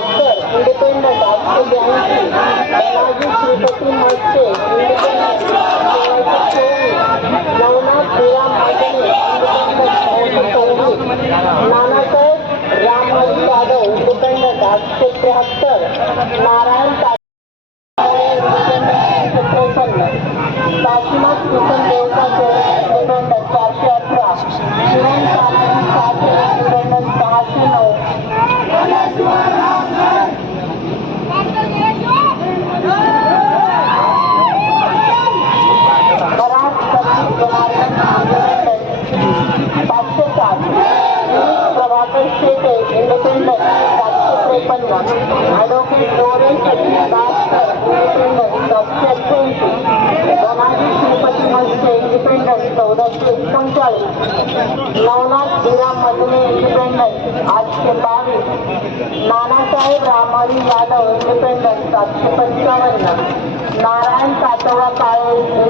Thakkar independent आठशे ब्याऐंशी Balaji Shripati मस्ते independent चोवीस नवनाथ श्रीराम आगणे इंडिपेंडंट नऊशे नानासाहेब रामहरी इंडिपेंडंट आठशे त्र्याहत्तर नारायण ता- काशीनाथ किसन देवता पाचशे सात विनीत प्रभाकर शेटे इंडिपेंडंट सातशे त्रेपन्न ॲडव्होकेट डोरे सचिन इंडिपेंडंट सातशे अठ्ठ्याऐंशी धनाजी श्रीपती मस्ते इंडिपेंडंट चौदाशे एकोणचाळीस नवनाथ श्रीराम मधुमे इंडिपेंडंट आठशे बावीस नानासाहेब रामहरी यादव इंडिपेंडंट सातशे पंचावन्न नारायण सातवा काळे